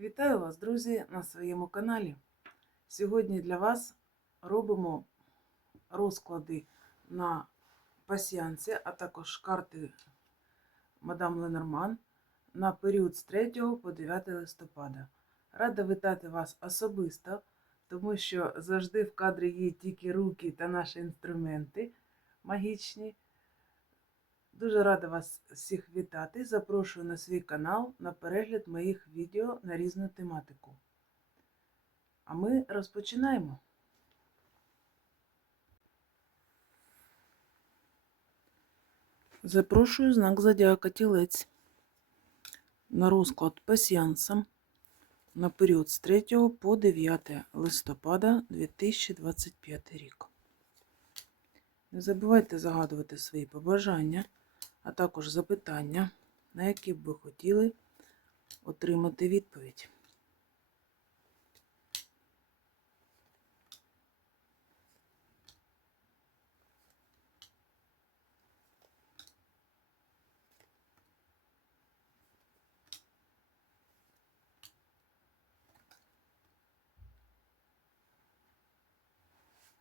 Вітаю вас, друзі, на своєму каналі. Сьогодні для вас робимо розклади на пасіянці, а також карти мадам Ленорман на період з 3 по 9 листопада. Рада вітати вас особисто, тому що завжди в кадрі є тільки руки та наші інструменти магічні. Дуже рада вас всіх вітати. Запрошую на свій канал на перегляд моїх відео на різну тематику. А ми розпочинаємо. Запрошую знак Зодіака Тілець на розклад пасіянса на період з 3 по 9 листопада 2025 рік. Не забувайте загадувати свої побажання а також запитання, на які б ви хотіли отримати відповідь.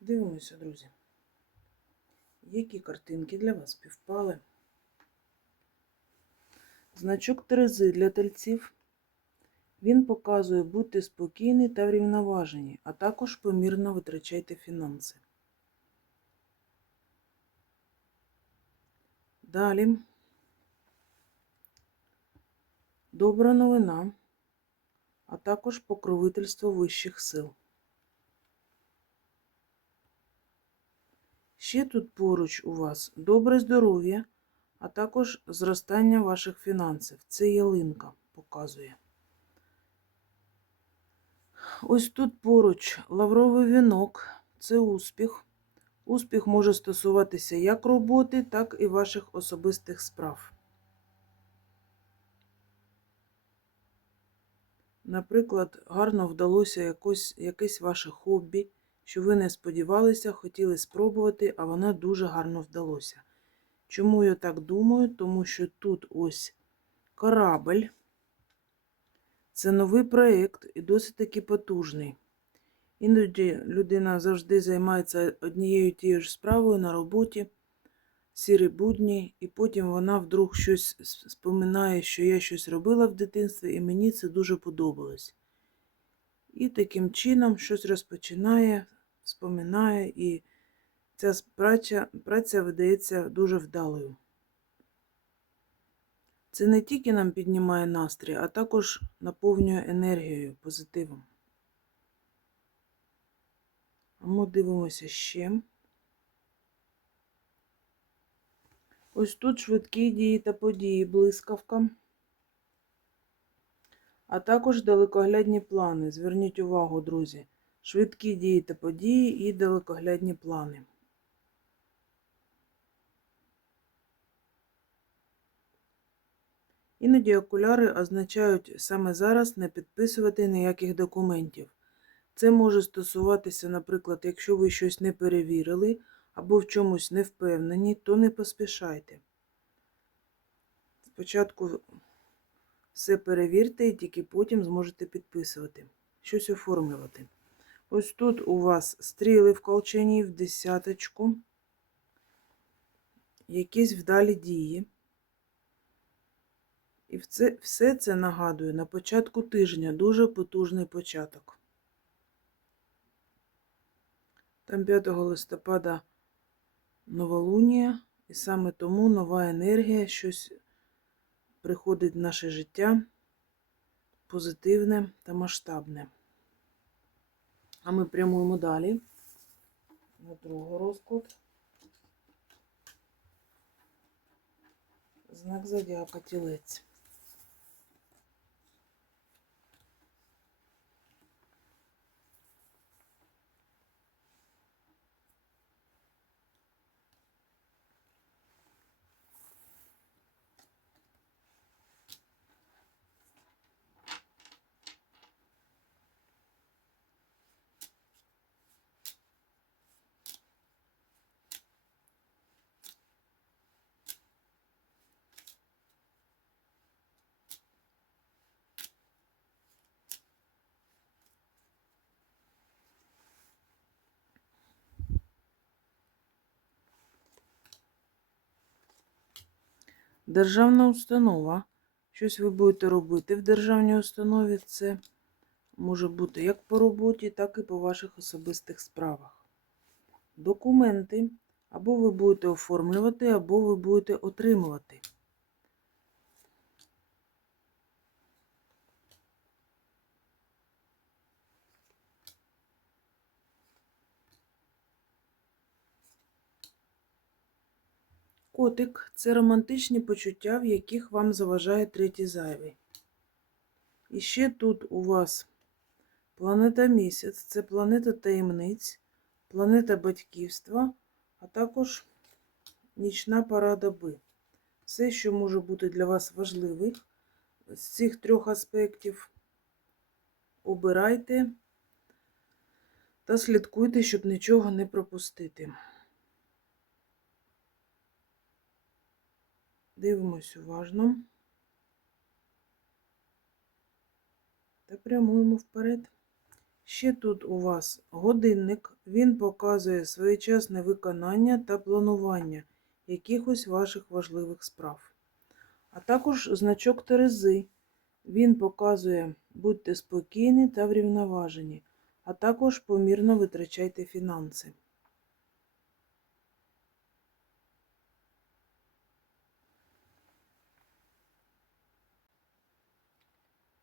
Дивимося, друзі, які картинки для вас співпали. Значок Терези для тельців. Він показує будьте спокійні та врівноважені, а також помірно витрачайте фінанси. Далі. Добра новина, а також покровительство вищих сил. Ще тут поруч у вас добре здоров'я а також зростання ваших фінансів. Це ялинка показує. Ось тут поруч лавровий вінок це успіх. Успіх може стосуватися як роботи, так і ваших особистих справ. Наприклад, гарно вдалося якось, якесь ваше хобі, що ви не сподівалися, хотіли спробувати, а воно дуже гарно вдалося. Чому я так думаю? Тому що тут ось корабль. Це новий проєкт і досить таки потужний. Іноді людина завжди займається однією тією ж справою на роботі, сірі будні, і потім вона вдруг щось споминає, що я щось робила в дитинстві, і мені це дуже подобалось. І таким чином щось розпочинає, споминає і Ця праця, праця видається дуже вдалою. Це не тільки нам піднімає настрій, а також наповнює енергією, позитивом. А ми дивимося ще. Ось тут швидкі дії та події, блискавка, а також далекоглядні плани. Зверніть увагу, друзі. Швидкі дії та події і далекоглядні плани. Іноді окуляри означають саме зараз не підписувати ніяких документів. Це може стосуватися, наприклад, якщо ви щось не перевірили або в чомусь не впевнені, то не поспішайте. Спочатку все перевірте і тільки потім зможете підписувати, щось оформлювати. Ось тут у вас стріли в колчані в десяточку, якісь вдалі дії. І все, все це нагадує на початку тижня дуже потужний початок. Там 5 листопада новолунія, і саме тому нова енергія, щось приходить в наше життя позитивне та масштабне. А ми прямуємо далі на другий розклад. Знак зодіака тілець. Державна установа. Щось ви будете робити в державній установі. Це може бути як по роботі, так і по ваших особистих справах. Документи. Або ви будете оформлювати, або ви будете отримувати. Котик це романтичні почуття, в яких вам заважає третій зайвий. І ще тут у вас планета місяць, це планета таємниць, планета батьківства, а також нічна пора доби. Все, що може бути для вас важливим з цих трьох аспектів, обирайте та слідкуйте, щоб нічого не пропустити. Дивимось уважно та прямуємо вперед. Ще тут у вас годинник, він показує своєчасне виконання та планування якихось ваших важливих справ. А також значок Терези. Він показує, будьте спокійні та врівноважені, а також помірно витрачайте фінанси.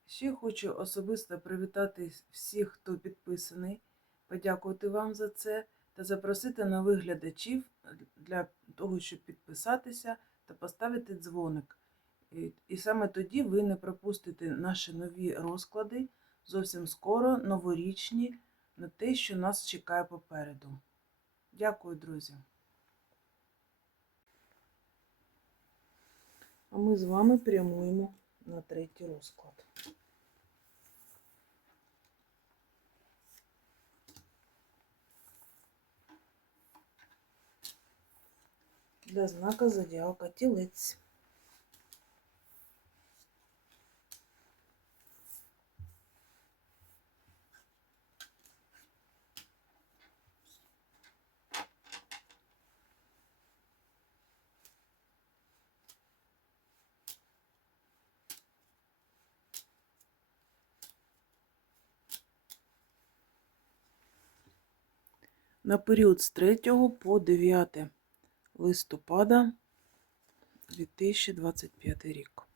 Ще хочу особисто привітати всіх, хто підписаний, подякувати вам за це та запросити нових глядачів для того, щоб підписатися та поставити дзвоник. І, і саме тоді ви не пропустите наші нові розклади зовсім скоро, новорічні, на те, що нас чекає попереду. Дякую, друзі. А ми з вами прямуємо на третій розклад. Для знака зодіака тілець. На період з 3 по 9 листопада 2025 рік.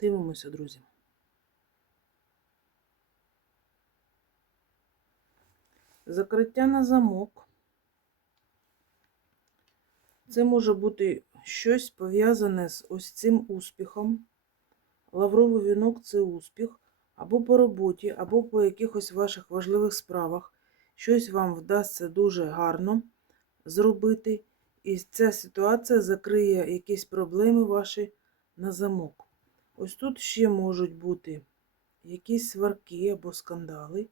Дивимося, друзі. Закриття на замок. Це може бути щось пов'язане з ось цим успіхом. Лавровий вінок це успіх, або по роботі, або по якихось ваших важливих справах. Щось вам вдасться дуже гарно зробити. І ця ситуація закриє якісь проблеми ваші на замок. Ось тут ще можуть бути якісь сварки або скандали,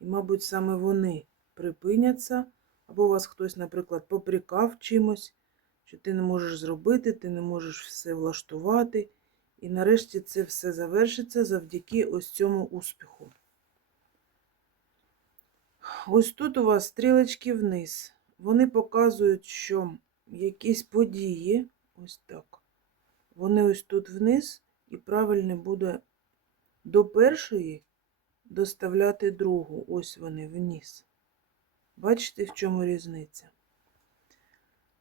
і, мабуть, саме вони припиняться, або вас хтось, наприклад, попрікав чимось, що ти не можеш зробити, ти не можеш все влаштувати. І нарешті це все завершиться завдяки ось цьому успіху. Ось тут у вас стрілочки вниз. Вони показують, що якісь події, ось так, вони ось тут вниз. І правильно буде до першої доставляти другу. Ось вони вниз. Бачите, в чому різниця?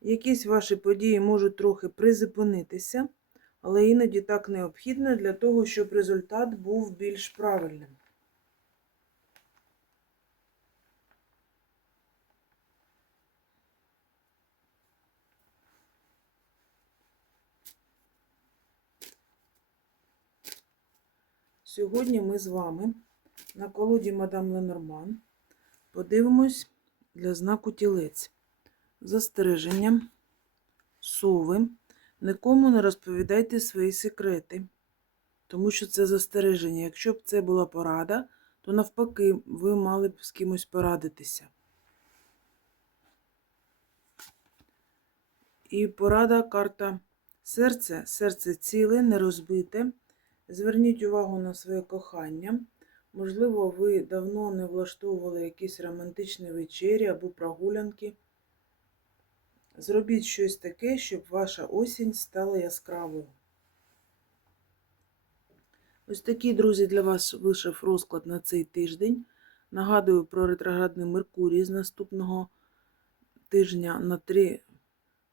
Якісь ваші події можуть трохи призупинитися, але іноді так необхідно для того, щоб результат був більш правильним. Сьогодні ми з вами на колоді Мадам Ленорман подивимось для знаку тілець застереження, сови, нікому не розповідайте свої секрети, тому що це застереження. Якщо б це була порада, то навпаки, ви мали б з кимось порадитися. І порада карта серце, серце ціле, не розбите. Зверніть увагу на своє кохання. Можливо, ви давно не влаштовували якісь романтичні вечері або прогулянки. Зробіть щось таке, щоб ваша осінь стала яскравою. Ось такий, друзі, для вас вийшов розклад на цей тиждень. Нагадую про ретроградний Меркурій з наступного тижня на три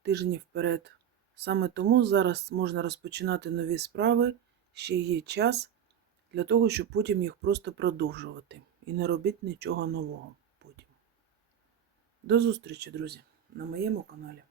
тижні вперед. Саме тому зараз можна розпочинати нові справи, ще є час для того, щоб потім їх просто продовжувати. І не робити нічого нового потім. До зустрічі, друзі, на моєму каналі.